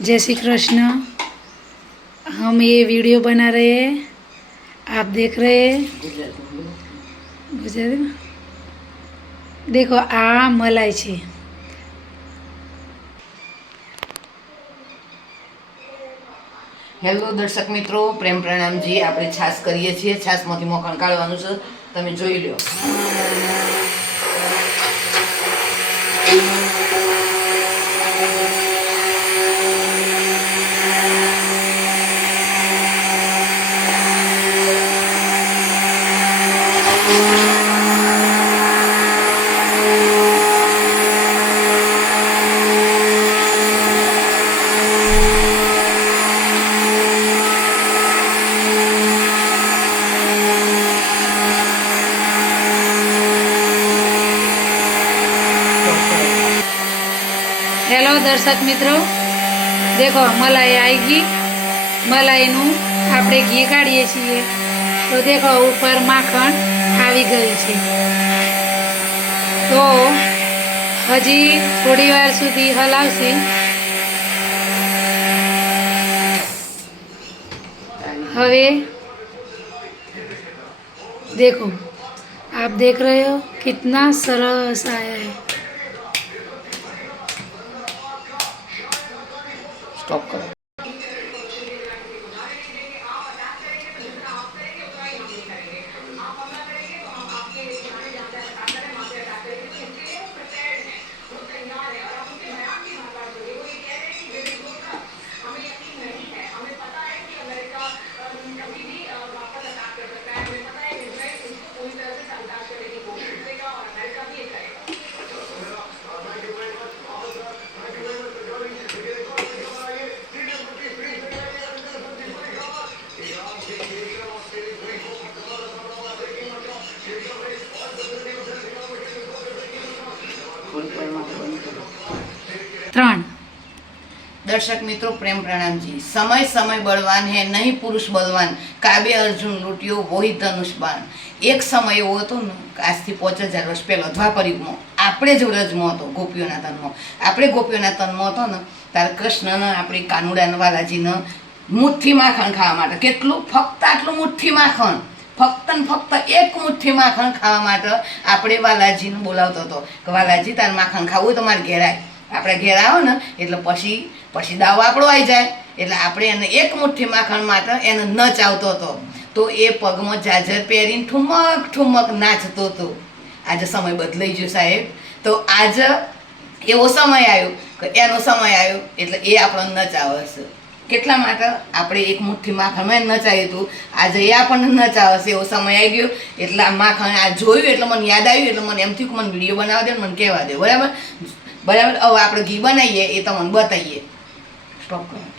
जय श्री कृष्ण। हम ये वीडियो बना रहे हैं, आप देख रहे हैं गुजराती में। देखो आ मलाई છે। હેલો દર્શક મિત્રો, પ્રેમ પ્રણામજી। આપણે છાશ કરીએ છીએ, છાશમાંથી મોખણ કાઢવાનું છે, તમે જોઈ લો। हेलो दर्शक मित्रों, देखो मलाई आएगी। મલાઈનું આપણે ઘી કાઢીએ છીએ તો देखो ઉપર માખણ આવી ગયું છે। તો હજી થોડી વાર સુધી હલાવશે। હવે देखो आप देख रहे हो कितना सरस आया है। સ્ટોપ કરો। ત્રણ दर्शक मित्रों, प्रेम प्रणाम जी। समय समय बलवान है, नहीं पुरुष बलवान। काबे अर्जुन लूट्यो वही धनुष बाण। एक समय एवो हतो ने આજથી 5000 વર્ષ પહેલા દ્વાપર યુગમાં આપણે જ વ્રજમાં હતો, ગોપીઓના તનમાં। આપણે ગોપીઓના તનમાં હતો ને ત્યારે કૃષ્ણને આપણી કાનુડાને વાલાજીને મુઠ્ઠી માખણ ખાવા માટે, કેટલું ફક્ત આટલું મુઠ્ઠી માખણ, ફક્ત ને ફક્ત એક મુઠ્ઠી માખણ ખાવા માટે આપણે વાલાજીને બોલાવતો હતો કે વાલાજી તારે માખણ ખાવું હોય તો મારે ઘેર આય। આપણે ઘેર આવો ને એટલે પછી દાવો આપણો આવી જાય। એટલે આપણે એને એક મુઠ્ઠી માખણ માટે એને ન ચાવતો હતો તો એ પગમાં જાજર પહેરીને ઠુમક ઠુમક નાચતો હતો। આજે સમય બદલાઈ ગયો સાહેબ। તો આજે એવો સમય આવ્યો કે એનો સમય આવ્યો એટલે એ આપણને ન ચાવે છે। કેટલા માટે આપણે એક મુઠ્ઠી માખણમાં ન ચાવ્યું હતું, આજે એ આપણને ન ચાવે છે એવો સમય આવી ગયો। એટલે આ માખણ આ જોયું એટલે મને યાદ આવ્યું, એટલે મને એમ થયું કે મને વિડીયો બનાવવા દે, મને કહેવા દે, બરાબર બરાબર। હવે આપણે ઘી બનાવીએ એ તમને બતાવીએ। સ્ટોપ કરો।